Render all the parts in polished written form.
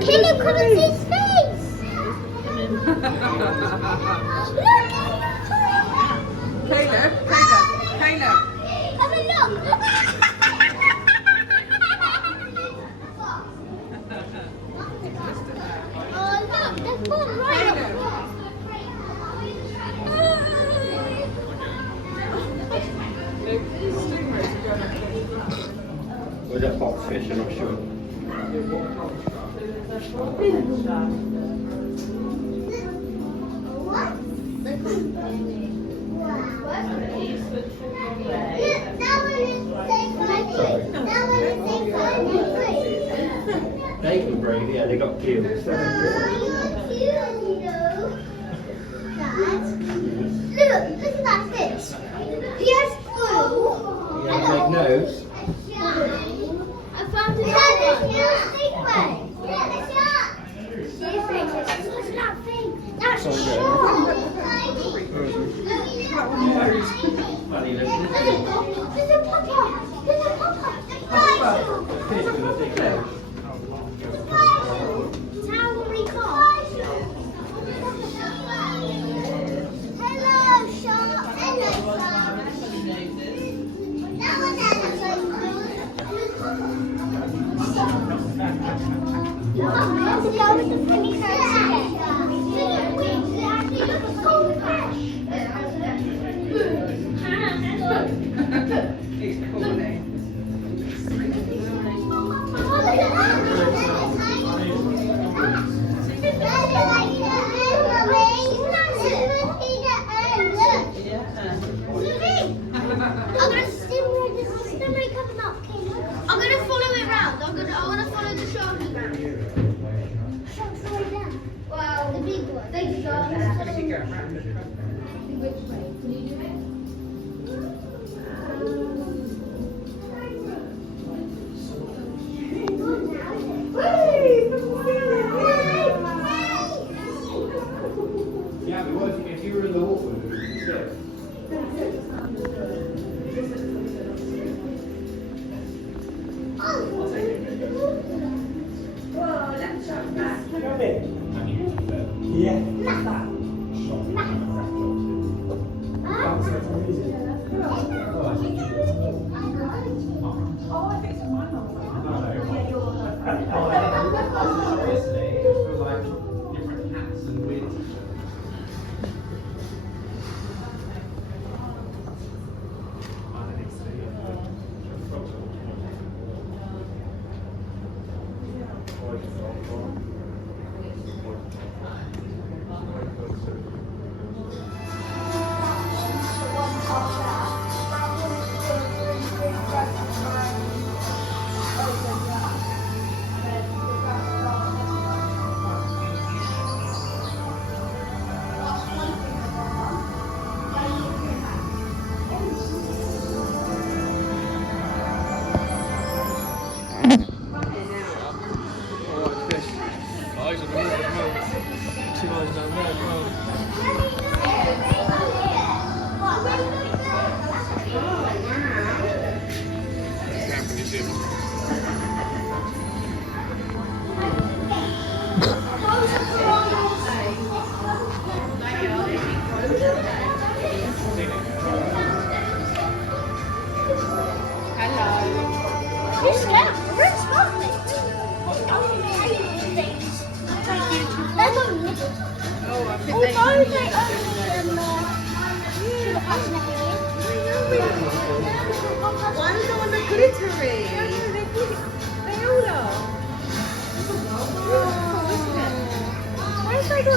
Caleb, come and see his face! Caleb. Have a look! Oh look, there's one right up there. Was that foxfish? I'm not sure. They can breathe, yeah, they got gills. Look, look at that fish. He has blue. He has a big nose. I found another one. What's that thing? That's a shark. Funny little There's a papa. There's a papa. fish with a big nose. Towery car. Hello, shark. Hello, shark. That was Let's go with the funny cards again. Look, it's goldfish. He's calling. I'm gonna stingray coming up. I'm gonna follow it round. I wanna follow the sharky round. Shark's right there. Wow, the big one. Big shark. Keep going round. Which way? Can you do it? Yeah, but what if you were in the water? Would you be scared? Ah!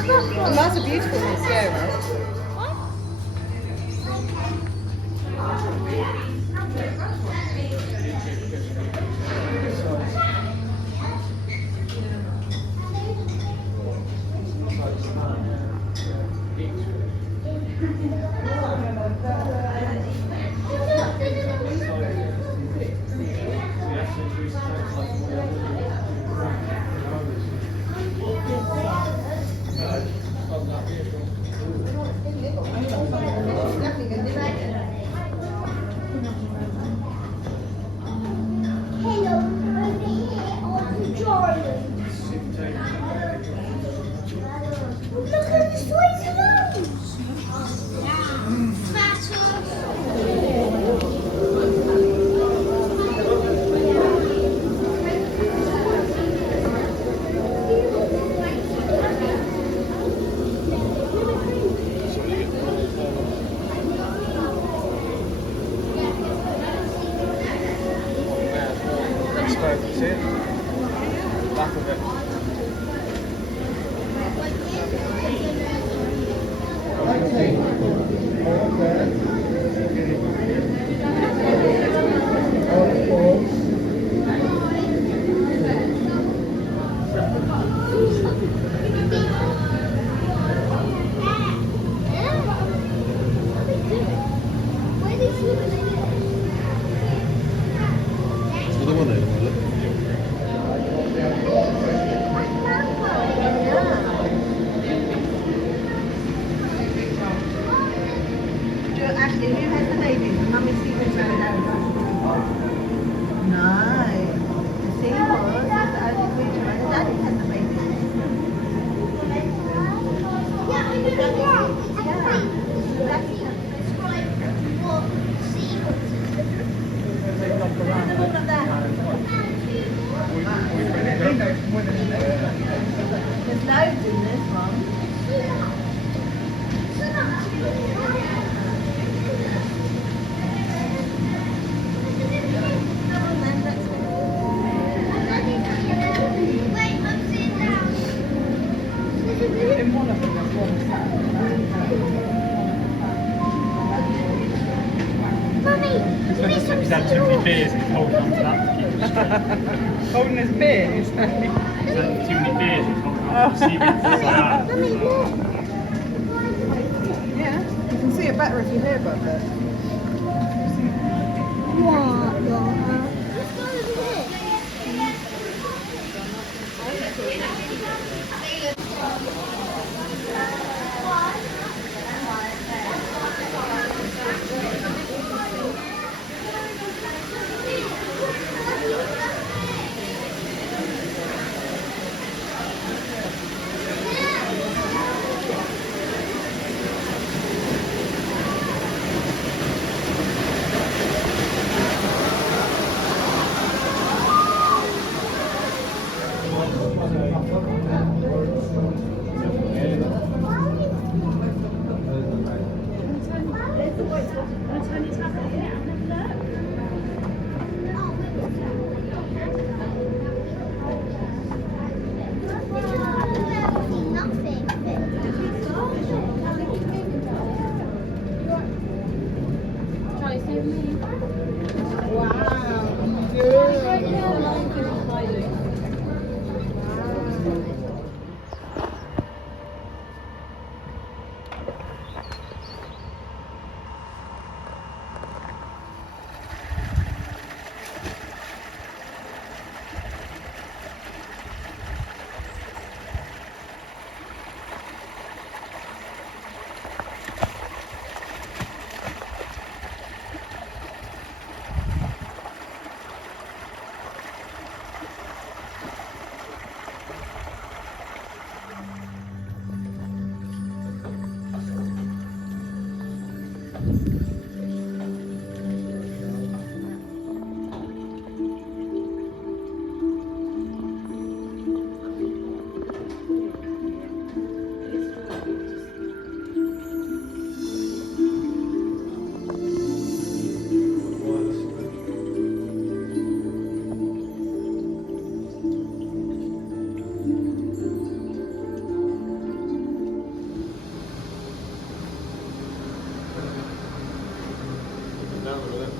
And that's a beautiful mascara. Actually, who has the baby? Mummy see which one it has. No. The seahorse is the only creature and the daddy has the baby. Yeah, I know that. That's describe what seahorse is. Look at all of that. There's loads in this one. He's had too many beers and he's holding on to that to keep him straight. Holding his beer, he's He's had too many beers and he's holding on to receiving things like that. Yeah, you can see it better if you hear above it. down with it.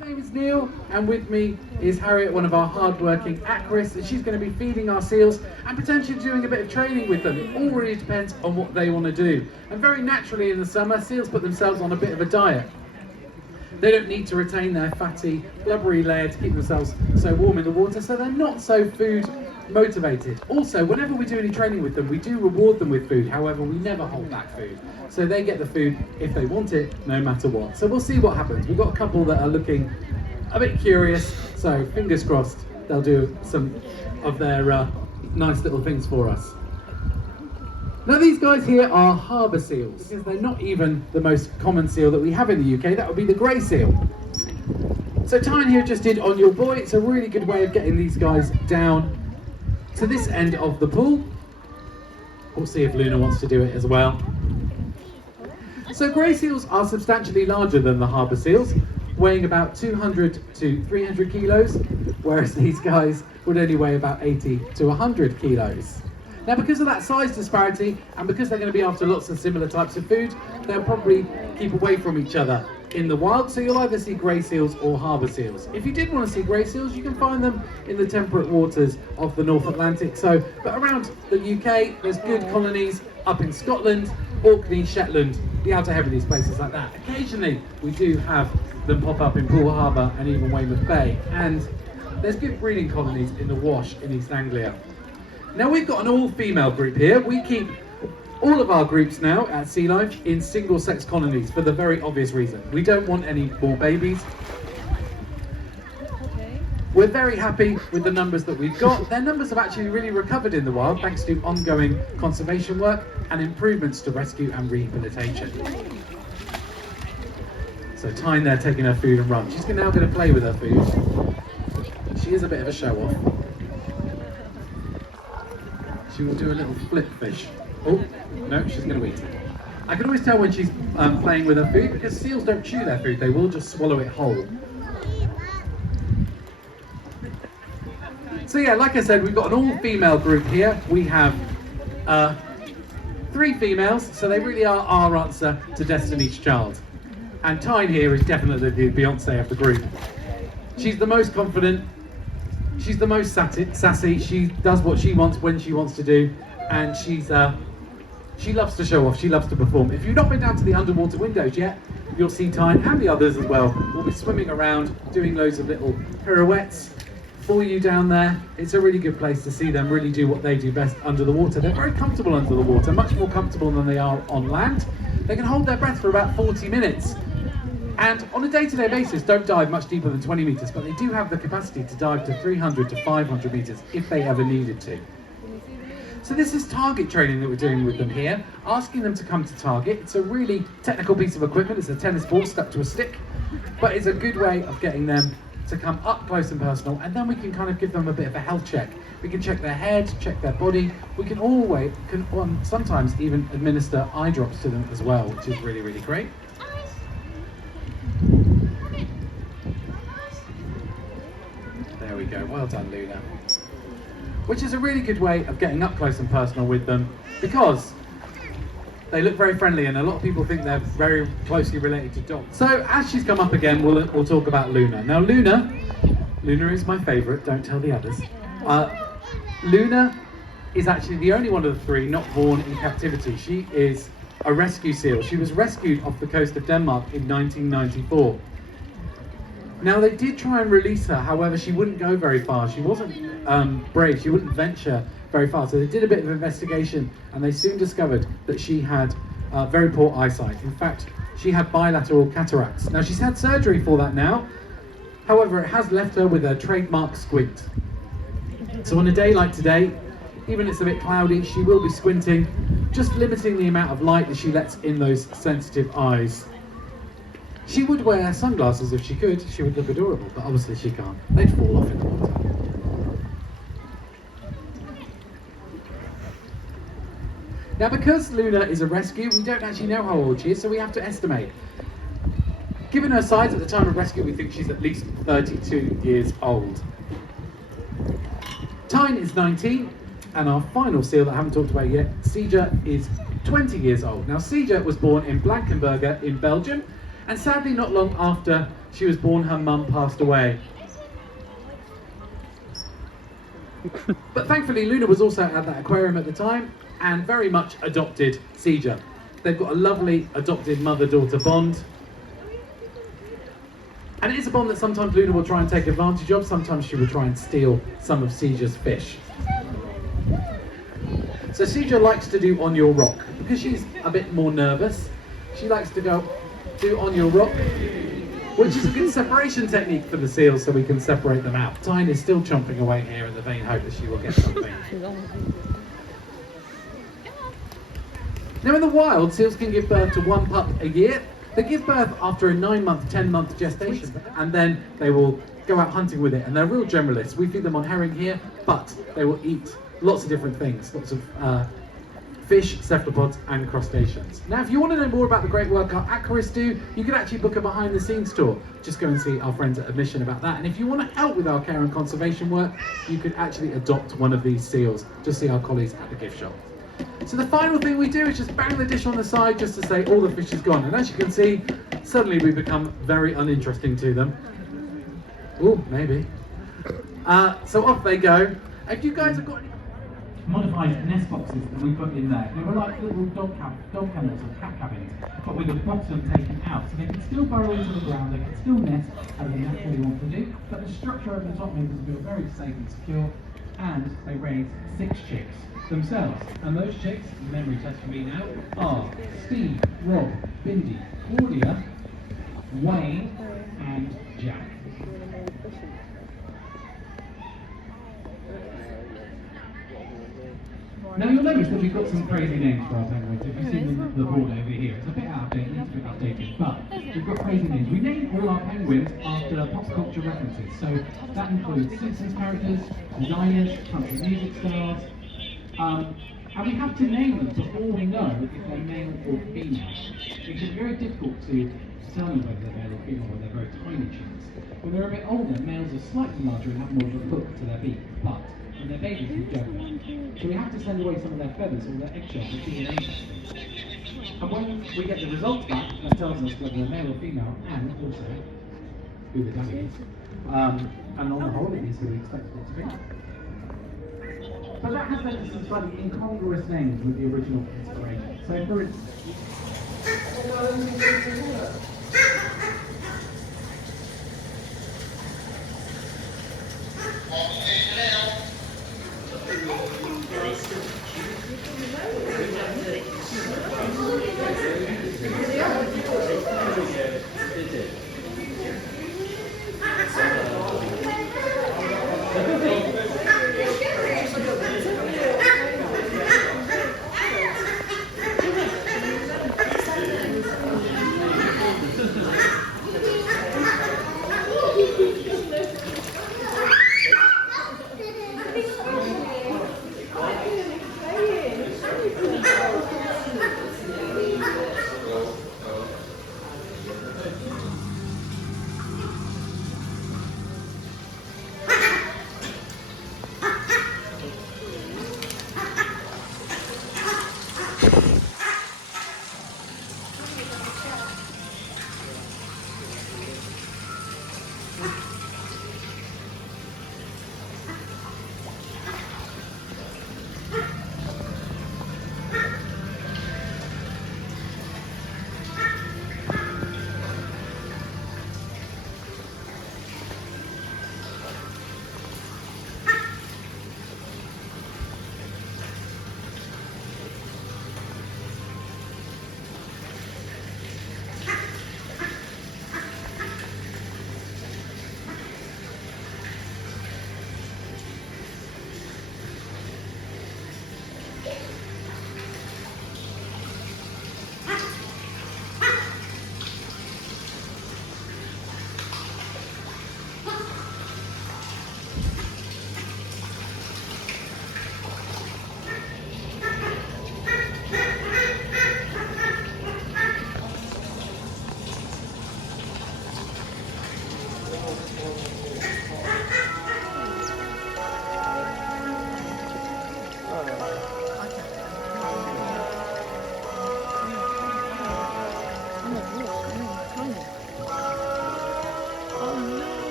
My name is Neil, and with me is Harriet, one of our hard-working aquarists, and she's going to be feeding our seals and potentially doing a bit of training with them. It all really depends on what they want to do. And very naturally in the summer, seals put themselves on a bit of a diet. They don't need to retain their fatty, blubbery layer to keep themselves so warm in the water, so they're not so food motivated. Also, whenever we do any training with them, we do reward them with food. However, we never hold back food. So they get the food if they want it, no matter what. So we'll see what happens. We've got a couple that are looking a bit curious, so fingers crossed they'll do some of their nice little things for us. Now these guys here are harbour seals, because they're not even the most common seal that we have in the UK. That would be the grey seal. So tying here just did on your buoy. It's a really good way of getting these guys down to this end of the pool. We'll see if Luna wants to do it as well. So grey seals are substantially larger than the harbour seals, weighing about 200 to 300 kilos, whereas these guys would only weigh about 80 to 100 kilos. Now, because of that size disparity, and because they're going to be after lots of similar types of food, they'll probably keep away from each other in the wild, so you'll either see grey seals or harbour seals. If you did want to see grey seals, you can find them in the temperate waters of the North Atlantic. So, but around the UK, there's good colonies up in Scotland, Orkney, Shetland, the Outer Hebrides, places like that. Occasionally, we do have them pop up in Poole Harbour and even Weymouth Bay, and there's good breeding colonies in the Wash in East Anglia. Now, we've got an all-female group here. We keep all of our groups now at Sea Life in single-sex colonies for the very obvious reason. We don't want any more babies. We're very happy with the numbers that we've got. Their numbers have actually really recovered in the wild thanks to ongoing conservation work and improvements to rescue and rehabilitation. So Tyne there taking her food and run. She's now going to play with her food. She is a bit of a show-off. She will do a little flip fish. Oh, no, she's going to eat it. I can always tell when she's playing with her food because seals don't chew their food, they will just swallow it whole. So yeah, like I said, we've got an all-female group here. We have 3 females, so they really are our answer to Destiny's Child. And Tyne here is definitely the Beyonce of the group. She's the most confident, she's the most sassy, she does what she wants when she wants to do, and she loves to show off, she loves to perform. If you've not been down to the underwater windows yet, you'll see Tyne and the others as well. We'll be swimming around, doing loads of little pirouettes for you down there. It's a really good place to see them really do what they do best under the water. They're very comfortable under the water, much more comfortable than they are on land. They can hold their breath for about 40 minutes. And on a day-to-day basis, don't dive much deeper than 20 metres, but they do have the capacity to dive to 300 to 500 metres if they ever needed to. So this is target training that we're doing with them here, asking them to come to target. It's a really technical piece of equipment. It's a tennis ball stuck to a stick, but it's a good way of getting them to come up close and personal, and then we can kind of give them a bit of a health check. We can check their head, check their body. We can sometimes even administer eye drops to them as well, which is really, really great. There we go, well done, Luna. Which is a really good way of getting up close and personal with them because they look very friendly and a lot of people think they're very closely related to dogs. So as she's come up again, we'll talk about Luna. Now Luna is my favourite, don't tell the others. Luna is actually the only one of the 3 not born in captivity. She is a rescue seal. She was rescued off the coast of Denmark in 1994. Now they did try and release her, however she wouldn't go very far. She wasn't brave, she wouldn't venture very far. So they did a bit of investigation and they soon discovered that she had very poor eyesight. In fact, she had bilateral cataracts. Now she's had surgery for that now, however it has left her with a trademark squint. So on a day like today, even if it's a bit cloudy, she will be squinting, just limiting the amount of light that she lets in those sensitive eyes. She would wear sunglasses if she could, she would look adorable, but obviously she can't. They'd fall off in the water. Now because Luna is a rescue, we don't actually know how old she is, so we have to estimate. Given her size at the time of rescue, we think she's at least 32 years old. Tyne is 19, and our final seal that I haven't talked about yet, Seija, is 20 years old. Now Seija was born in Blankenberge in Belgium, and sadly not long after she was born, her mum passed away. But thankfully Luna was also at that aquarium at the time, and very much adopted Seija. They've got a lovely adopted mother-daughter bond. And it is a bond that sometimes Luna will try and take advantage of, sometimes she will try and steal some of Seija's fish. So Seija likes to do on your rock. Because she's a bit more nervous, she likes to go do on your rock, which is a good separation technique for the seals so we can separate them out. Tyne is still chomping away here in the vain hope that she will get something. Now in the wild, seals can give birth to 1 pup a year. They give birth after a 9-month, 10-month gestation, and then they will go out hunting with it, and they're real generalists. We feed them on herring here, but they will eat lots of different things, lots of fish, cephalopods and crustaceans. Now if you want to know more about the great work our aquarists do, you can actually book a behind the scenes tour. Just go and see our friends at Admission about that. And if you want to help with our care and conservation work, you could actually adopt one of these seals. Just see our colleagues at the gift shop. So the final thing we do is just bang the dish on the side just to say all the fish is gone. And as you can see, suddenly we become very uninteresting to them. Oh, maybe. So off they go. If you guys have got any modified nest boxes that we put in there, they were like little dog kennels or cat cabins, but with the bottom taken out. So they can still burrow into the ground, they can still nest as they naturally want to do, but the structure over the top makes them feel very safe and secure, and they raise 6 chicks themselves. And those chicks, memory test for me now, are Steve, Rob, Bindi, Claudia, Wayne, and Jack. Now you'll notice that we've got some crazy names for our penguins. If you see the board over here, it's a bit outdated, needs to be updated, but we've got crazy names. We name all our penguins after pop culture references, so that includes Simpsons characters, designers, country music stars, and we have to name them before we know if they're male or female. It can be very difficult to determine whether they're male or female when they're very tiny chicks. When they're a bit older, males are slightly larger and have more of a hook to their beak, but when they're babies, we don't. So we have to send away some of their feathers or their eggshells for DNA testing. And when we get the results back, that tells us whether they're male or female, and also who the daddy is. And on the whole, it is who we expected it to be. But that has led to some slightly incongruous names with the original inspiration. So for instance,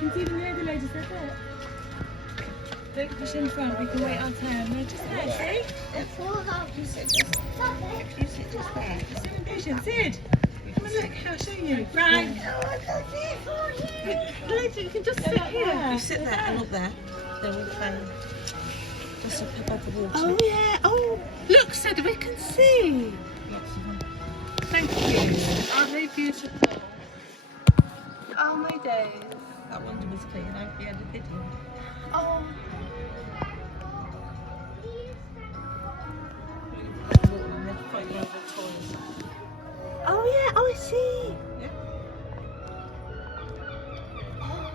can see the other ladies right there. Don't push in front, we can wait our turn. They're just there, see? You sit just there. So impatient, Sid. Come and look, I'll show you. Right. Later, you can just sit here. You sit there and look there. Then we'll just above the water. Oh, yeah. Oh, look, Sid, we can see. Lots of them. Thank you. Aren't they beautiful? Oh, my days. That one was clean. I hope you had a video. Oh. And they're fighting over the toys. Oh, yeah. Oh, I see. Yeah. Oh,